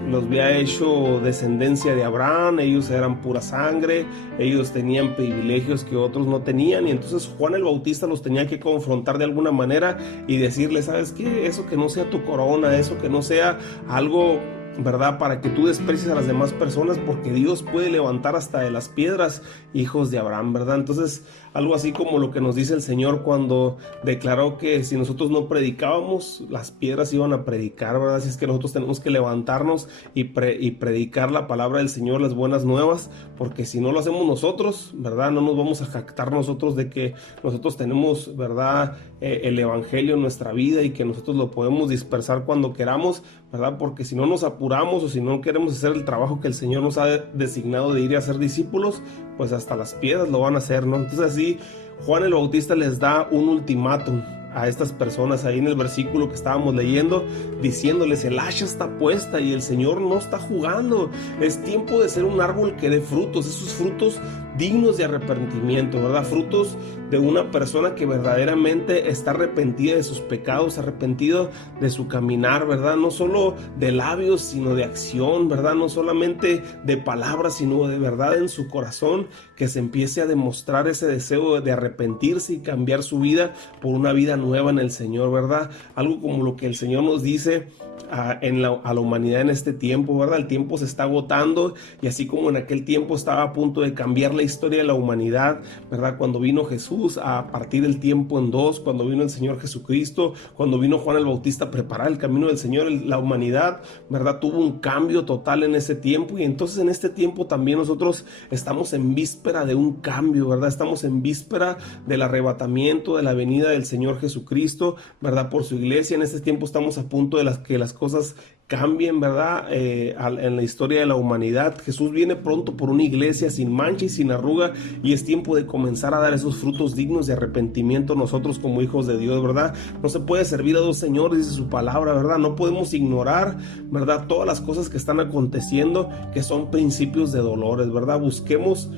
Los había hecho descendencia de Abraham, ellos eran pura sangre, ellos tenían privilegios que otros no tenían, y entonces Juan el Bautista los tenía que confrontar de alguna manera y decirle, ¿sabes qué? Eso que no sea tu corona, eso que no sea algo, ¿verdad? Para que tú desprecies a las demás personas, porque Dios puede levantar hasta de las piedras hijos de Abraham, ¿verdad? Entonces, algo así como lo que nos dice el Señor cuando declaró que si nosotros no predicábamos, las piedras iban a predicar, ¿verdad? Así es que nosotros tenemos que levantarnos y predicar la palabra del Señor, las buenas nuevas, porque si no lo hacemos nosotros, ¿verdad? No nos vamos a jactar nosotros de que nosotros tenemos, ¿verdad? El Evangelio en nuestra vida y que nosotros lo podemos dispersar cuando queramos, ¿verdad? Porque si no nos apuramos o si no queremos hacer el trabajo que el Señor nos ha designado de ir a ser discípulos, pues hasta las piedras lo van a hacer, ¿no? Entonces así Juan el Bautista les da un ultimátum a estas personas ahí en el versículo que estábamos leyendo, diciéndoles: el hacha está puesta y el Señor no está jugando, es tiempo de ser un árbol que dé frutos, esos frutos dignos de arrepentimiento, ¿verdad? Frutos de una persona que verdaderamente está arrepentida de sus pecados, arrepentido de su caminar, ¿verdad? No solo de labios, sino de acción, ¿verdad? No solamente de palabras, sino de verdad en su corazón, que se empiece a demostrar ese deseo de arrepentirse y cambiar su vida por una vida nueva en el Señor, ¿verdad? Algo como lo que el Señor nos dice a la humanidad en este tiempo, ¿verdad? El tiempo se está agotando, y así como en aquel tiempo estaba a punto de cambiar la historia de la humanidad, ¿verdad? Cuando vino Jesús a partir el tiempo en dos, cuando vino el Señor Jesucristo, cuando vino Juan el Bautista a preparar el camino del Señor, la humanidad, ¿verdad? Tuvo un cambio total en ese tiempo, y entonces en este tiempo también nosotros estamos en víspera de un cambio, ¿verdad? Estamos en víspera del arrebatamiento, de la venida del Señor Jesucristo, ¿verdad? Por su iglesia. En este tiempo estamos a punto de que las cosas cambien, ¿verdad? En la historia de la humanidad. Jesús viene pronto por una iglesia sin mancha y sin arruga, y es tiempo de comenzar a dar esos frutos dignos de arrepentimiento nosotros como hijos de Dios, ¿verdad? No se puede servir a dos señores, dice su palabra, ¿verdad? No podemos ignorar, ¿verdad? Todas las cosas que están aconteciendo, que son principios de dolores, ¿verdad? Busquemos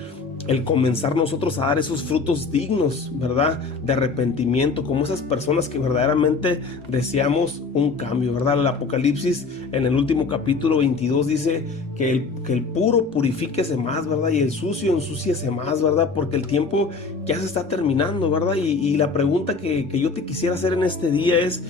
el comenzar nosotros a dar esos frutos dignos, ¿verdad? De arrepentimiento, como esas personas que verdaderamente deseamos un cambio, ¿verdad? El Apocalipsis en el último capítulo 22 dice que el puro purifíquese más, ¿verdad? Y el sucio ensúciese más, ¿verdad? Porque el tiempo ya se está terminando, ¿verdad? Y la pregunta que yo te quisiera hacer en este día es: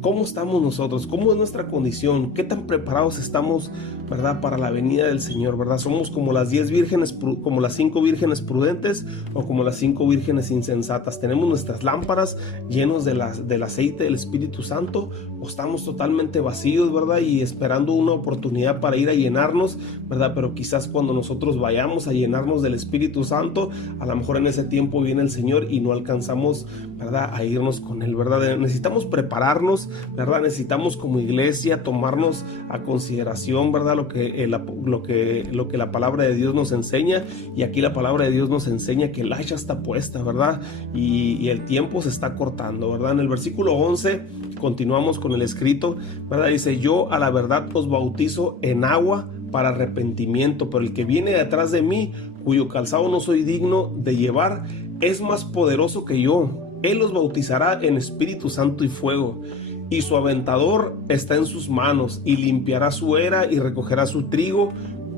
¿cómo estamos nosotros? ¿Cómo es nuestra condición? ¿Qué tan preparados estamos, verdad, para la venida del Señor, verdad? ¿Somos como las 10 vírgenes, como las 5 vírgenes prudentes, o como las 5 vírgenes insensatas? ¿Tenemos nuestras lámparas llenos del aceite del Espíritu Santo, o estamos totalmente vacíos, verdad, y esperando una oportunidad para ir a llenarnos, verdad? Pero quizás cuando nosotros vayamos a llenarnos del Espíritu Santo, a lo mejor en ese tiempo viene el Señor y no alcanzamos, verdad, a irnos con Él, verdad. Necesitamos prepararnos, ¿verdad? Necesitamos como iglesia tomarnos a consideración, ¿verdad? Lo que la palabra de Dios nos enseña, y aquí la palabra de Dios nos enseña que el hacha está puesta, ¿verdad? Y el tiempo se está cortando, ¿verdad? En el versículo 11 continuamos con el escrito, ¿verdad? Dice: yo a la verdad os bautizo en agua para arrepentimiento, pero el que viene detrás de mí, cuyo calzado no soy digno de llevar, es más poderoso que yo. Él los bautizará en Espíritu Santo y fuego, y su aventador está en sus manos, y limpiará su era y recogerá su trigo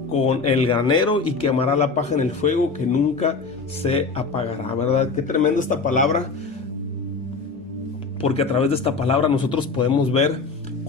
con el granero, y quemará la paja en el fuego que nunca se apagará, ¿verdad? Qué tremenda esta palabra, porque a través de esta palabra nosotros podemos ver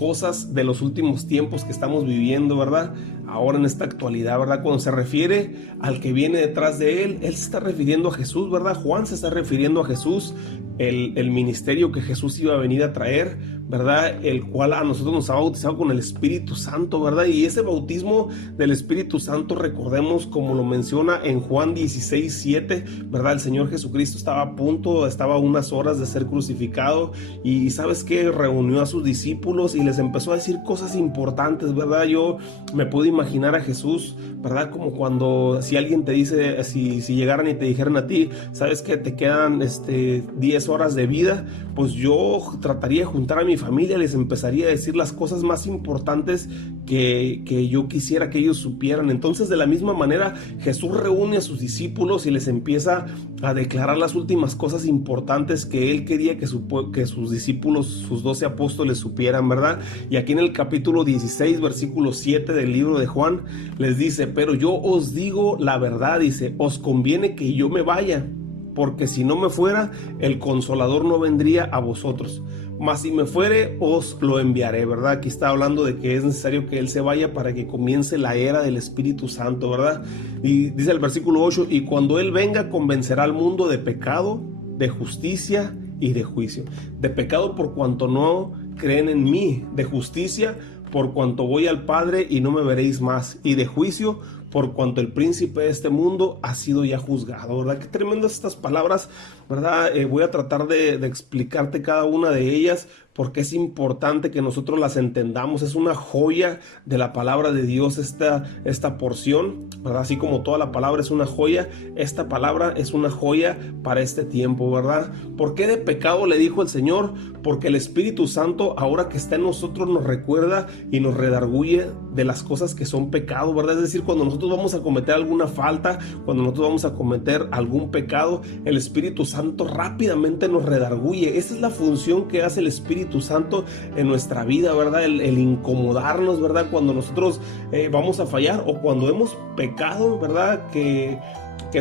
cosas de los últimos tiempos que estamos viviendo, ¿verdad? Ahora en esta actualidad, ¿verdad? Cuando se refiere al que viene detrás de él se está refiriendo a Jesús, ¿verdad? Juan se está refiriendo a Jesús, el ministerio que Jesús iba a venir a traer, ¿verdad? El cual a nosotros nos ha bautizado con el Espíritu Santo, ¿verdad? Y ese bautismo del Espíritu Santo, recordemos como lo menciona en Juan 16:7, ¿verdad? El Señor Jesucristo estaba a unas horas de ser crucificado y ¿sabes qué? Reunió a sus discípulos y les empezó a decir cosas importantes, ¿verdad? Yo me puedo imaginar a Jesús, ¿verdad? Como cuando si alguien te dice, si llegaran y te dijeran a ti, ¿sabes qué? Te quedan 10 horas de vida, pues yo trataría de juntar a mi familia, les empezaría a decir las cosas más importantes que yo quisiera que ellos supieran. Entonces, de la misma manera, Jesús reúne a sus discípulos y les empieza a declarar las últimas cosas importantes que él quería que sus discípulos, sus 12 apóstoles supieran, ¿verdad? Y aquí en el capítulo 16, versículo 7 del libro de Juan, les dice: pero yo os digo la verdad, dice, os conviene que yo me vaya, porque si no me fuera, el Consolador no vendría a vosotros, mas si me fuere, os lo enviaré, ¿verdad? Aquí está hablando de que es necesario que él se vaya para que comience la era del Espíritu Santo, ¿verdad? Y dice el versículo 8, y cuando él venga, convencerá al mundo de pecado, de justicia y de juicio. De pecado por cuanto no creen en mí, de justicia por cuanto voy al Padre y no me veréis más, y de juicio por cuanto el príncipe de este mundo ha sido ya juzgado, ¿verdad? Qué tremendas estas palabras, ¿verdad? Voy a tratar de explicarte cada una de ellas, porque es importante que nosotros las entendamos. Es una joya de la palabra de Dios esta porción, ¿verdad? Así como toda la palabra es una joya, esta palabra es una joya para este tiempo, ¿verdad? ¿Por qué de pecado le dijo el Señor? Porque el Espíritu Santo, ahora que está en nosotros, nos recuerda y nos redarguye de las cosas que son pecado, ¿verdad? Es decir, cuando nosotros vamos a cometer alguna falta, cuando nosotros vamos a cometer algún pecado, el Espíritu Santo rápidamente nos redarguye. Esa es la función que hace el Espíritu Santo en nuestra vida, ¿verdad? El incomodarnos, ¿verdad? Cuando nosotros vamos a fallar o cuando hemos pecado, ¿verdad? Que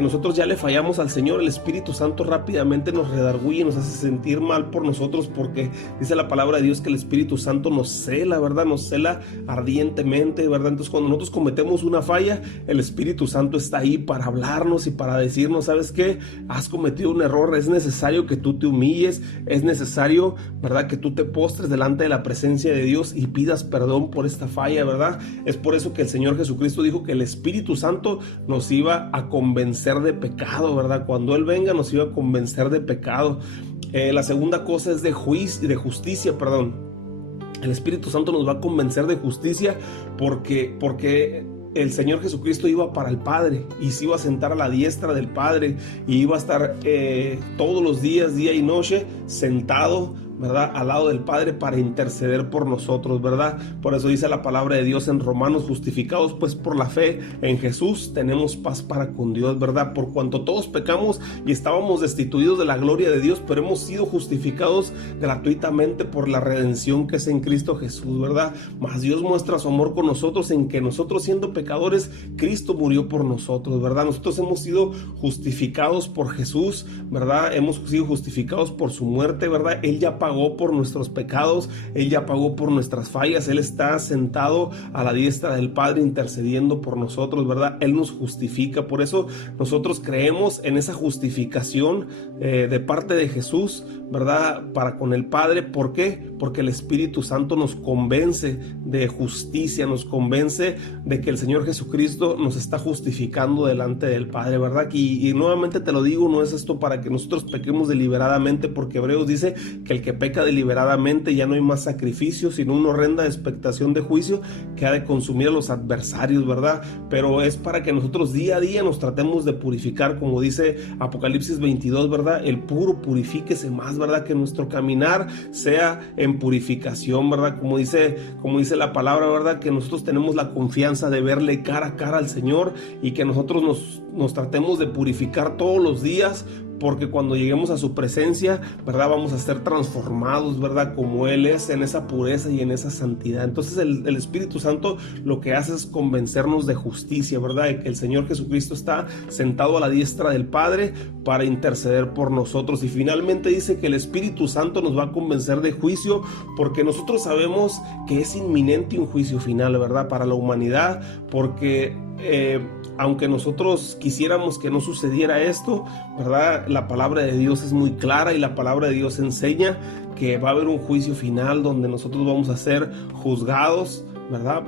nosotros ya le fallamos al Señor, el Espíritu Santo rápidamente nos redarguye, nos hace sentir mal por nosotros, porque dice la palabra de Dios que el Espíritu Santo nos cela, ¿verdad? Nos cela ardientemente, ¿verdad? Entonces, cuando nosotros cometemos una falla, el Espíritu Santo está ahí para hablarnos y para decirnos: ¿sabes qué? Has cometido un error, es necesario que tú te humilles, es necesario, ¿verdad? Que tú te postres delante de la presencia de Dios y pidas perdón por esta falla, ¿verdad? Es por eso que el Señor Jesucristo dijo que el Espíritu Santo nos iba a convencer de pecado, ¿verdad? Cuando él venga nos iba a convencer de pecado. La segunda cosa es de justicia, perdón. El Espíritu Santo nos va a convencer de justicia porque el Señor Jesucristo iba para el Padre y se iba a sentar a la diestra del Padre y iba a estar todos los días, día y noche, sentado, ¿verdad?, al lado del Padre para interceder por nosotros, ¿verdad? Por eso dice la palabra de Dios en Romanos: justificados pues por la fe en Jesús, tenemos paz para con Dios, ¿verdad? Por cuanto todos pecamos y estábamos destituidos de la gloria de Dios, pero hemos sido justificados gratuitamente por la redención que es en Cristo Jesús, ¿verdad? Mas Dios muestra su amor con nosotros en que nosotros, siendo pecadores, Cristo murió por nosotros, ¿verdad? Nosotros hemos sido justificados por Jesús, ¿verdad? Hemos sido justificados por su muerte, ¿verdad? Él ya pagó por nuestros pecados, él ya pagó por nuestras fallas, él está sentado a la diestra del Padre intercediendo por nosotros, ¿verdad? Él nos justifica. Por eso nosotros creemos en esa justificación de parte de Jesús, ¿verdad? Para con el Padre. ¿Por qué? Porque el Espíritu Santo nos convence de justicia, nos convence de que el Señor Jesucristo nos está justificando delante del Padre, ¿verdad? Y nuevamente te lo digo, no es esto para que nosotros pequemos deliberadamente, porque Hebreos dice que el que peca deliberadamente ya no hay más sacrificio, sino una horrenda expectación de juicio que ha de consumir a los adversarios, ¿verdad? Pero es para que nosotros día a día nos tratemos de purificar, como dice Apocalipsis 22, ¿verdad? El puro purifíquese más, ¿verdad? Que nuestro caminar sea en purificación, ¿verdad? Como dice la palabra, ¿verdad? Que nosotros tenemos la confianza de verle cara a cara al Señor y que nosotros nos tratemos de purificar todos los días porque cuando lleguemos a su presencia, ¿verdad? Vamos a ser transformados, ¿verdad? Como Él es, en esa pureza y en esa santidad. Entonces el Espíritu Santo lo que hace es convencernos de justicia, ¿verdad? De que el Señor Jesucristo está sentado a la diestra del Padre para interceder por nosotros. Y finalmente dice que el Espíritu Santo nos va a convencer de juicio, porque nosotros sabemos que es inminente un juicio final, ¿verdad? Para la humanidad, porque aunque nosotros quisiéramos que no sucediera esto, ¿verdad? La palabra de Dios es muy clara y la palabra de Dios enseña que va a haber un juicio final donde nosotros vamos a ser juzgados, ¿verdad?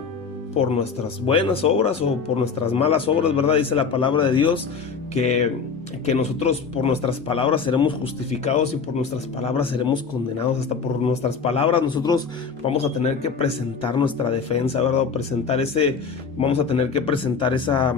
Por nuestras buenas obras o por nuestras malas obras, ¿verdad? Dice la palabra de Dios que nosotros por nuestras palabras seremos justificados y por nuestras palabras seremos condenados. Hasta por nuestras palabras nosotros vamos a tener que presentar nuestra defensa, ¿verdad? O vamos a tener que presentar esa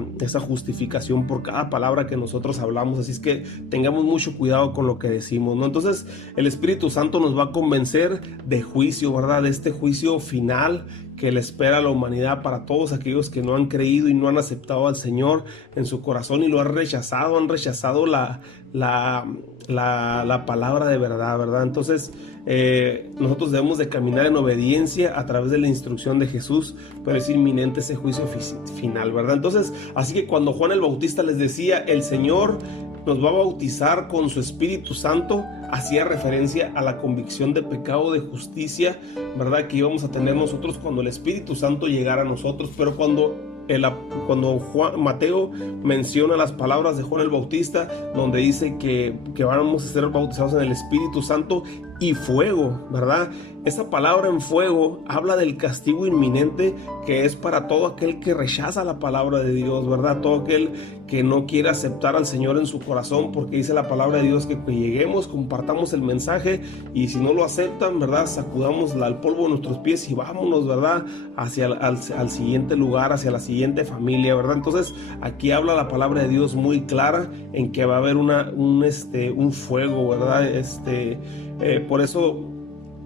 justificación por cada palabra que nosotros hablamos. Así es que tengamos mucho cuidado con lo que decimos, ¿no? Entonces el Espíritu Santo nos va a convencer de juicio, ¿verdad? De este juicio final que le espera a la humanidad para todos aquellos que no han creído y no han aceptado al Señor en su corazón y lo han rechazado la palabra de verdad, ¿verdad? Entonces nosotros debemos de caminar en obediencia a través de la instrucción de Jesús, pero es inminente ese juicio final, ¿verdad? Entonces, así que cuando Juan el Bautista les decía, el Señor nos va a bautizar con su Espíritu Santo, hacía referencia a la convicción de pecado, de justicia, ¿verdad? Que íbamos a tener nosotros cuando el Espíritu Santo llegara a nosotros. Pero cuando Mateo menciona las palabras de Juan el Bautista, donde dice que vamos a ser bautizados en el Espíritu Santo y fuego, ¿verdad? Esa palabra en fuego habla del castigo inminente que es para todo aquel que rechaza la palabra de Dios, ¿verdad? Todo aquel que no quiere aceptar al Señor en su corazón, porque dice la palabra de Dios que lleguemos, compartamos el mensaje y si no lo aceptan, ¿verdad? Sacudamos el polvo de nuestros pies y vámonos, ¿verdad? Hacia al siguiente lugar, hacia la siguiente familia, ¿verdad? Entonces aquí habla la palabra de Dios muy clara en que va a haber un fuego, ¿verdad? Por eso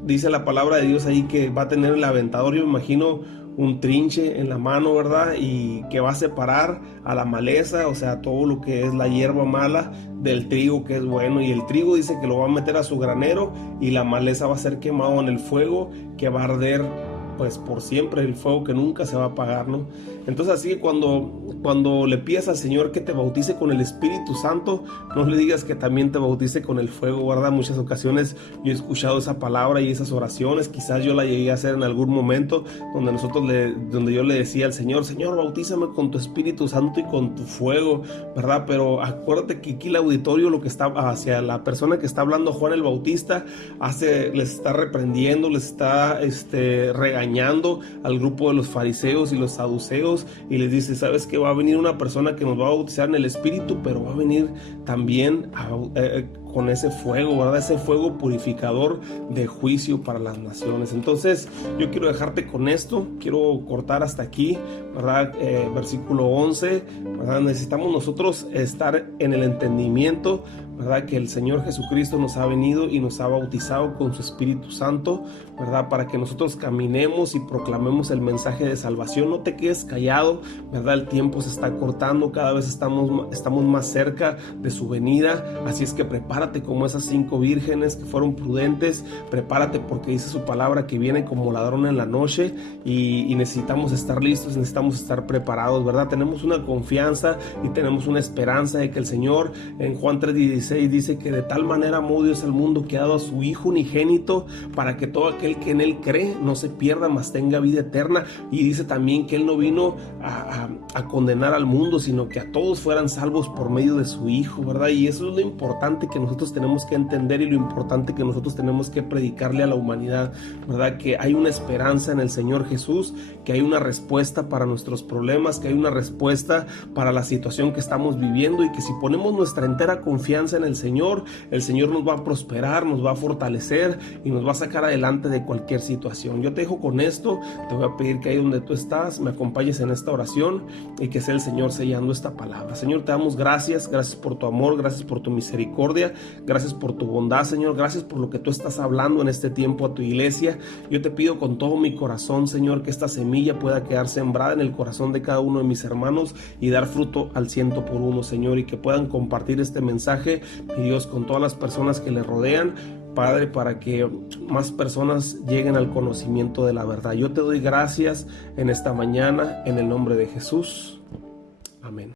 dice la palabra de Dios ahí que va a tener el aventador, yo me imagino un trinche en la mano, ¿verdad? Y que va a separar a la maleza, o sea, todo lo que es la hierba mala del trigo que es bueno. Y el trigo dice que lo va a meter a su granero y la maleza va a ser quemado en el fuego que va a arder pues por siempre, el fuego que nunca se va a apagar, ¿no? Entonces así que cuando le pidas al Señor que te bautice con el Espíritu Santo, no le digas que también te bautice con el fuego, ¿verdad? Muchas ocasiones yo he escuchado esa palabra y esas oraciones, quizás yo la llegué a hacer en algún momento, donde yo le decía al Señor, Señor, bautízame con tu Espíritu Santo y con tu fuego, ¿verdad? Pero acuérdate que aquí el auditorio, lo que está hacia la persona que está hablando Juan el Bautista, les está reprendiendo, les está regañando al grupo de los fariseos y los saduceos, y les dice, sabes que va a venir una persona que nos va a bautizar en el Espíritu, pero va a venir también con ese fuego, ¿verdad? Ese fuego purificador de juicio para las naciones. Entonces yo quiero dejarte con esto, quiero cortar hasta aquí, ¿verdad? Versículo 11, ¿verdad? Necesitamos nosotros estar en el entendimiento, ¿verdad? Que el Señor Jesucristo nos ha venido y nos ha bautizado con su Espíritu Santo, ¿verdad? Para que nosotros caminemos y proclamemos el mensaje de salvación. No te quedes callado, ¿verdad? El tiempo se está cortando, cada vez estamos más cerca de su venida, así es que prepárate como esas 5 vírgenes que fueron prudentes, prepárate porque dice su palabra que viene como ladrón en la noche y necesitamos estar listos, necesitamos estar preparados, ¿verdad? Tenemos una confianza y tenemos una esperanza de que el Señor en Juan 3:16 dice que de tal manera amó Dios al mundo que ha dado a su Hijo unigénito para que todo aquel que en Él cree no se pierda, mas tenga vida eterna. Y dice también que Él no vino a condenar al mundo, sino que a todos fueran salvos por medio de su Hijo, ¿verdad? Y eso es lo importante que nosotros tenemos que entender y lo importante que nosotros tenemos que predicarle a la humanidad, ¿verdad? Que hay una esperanza en el Señor Jesús, que hay una respuesta para nuestros problemas, que hay una respuesta para la situación que estamos viviendo y que si ponemos nuestra entera confianza en el Señor nos va a prosperar, nos va a fortalecer y nos va a sacar adelante de cualquier situación. Yo te dejo con esto, te voy a pedir que ahí donde tú estás me acompañes en esta oración y que sea el Señor sellando esta palabra. Señor, te damos gracias por tu amor, gracias por tu misericordia, Gracias por tu bondad, Señor. Gracias por lo que tú estás hablando en este tiempo a tu iglesia. Yo te pido con todo mi corazón, Señor, que esta semilla pueda quedar sembrada en el corazón de cada uno de mis hermanos y dar fruto al 100 por 1, Señor, y que puedan compartir este mensaje, mi Dios, con todas las personas que le rodean, Padre, para que más personas lleguen al conocimiento de la verdad. Yo te doy gracias en esta mañana, en el nombre de Jesús. Amén.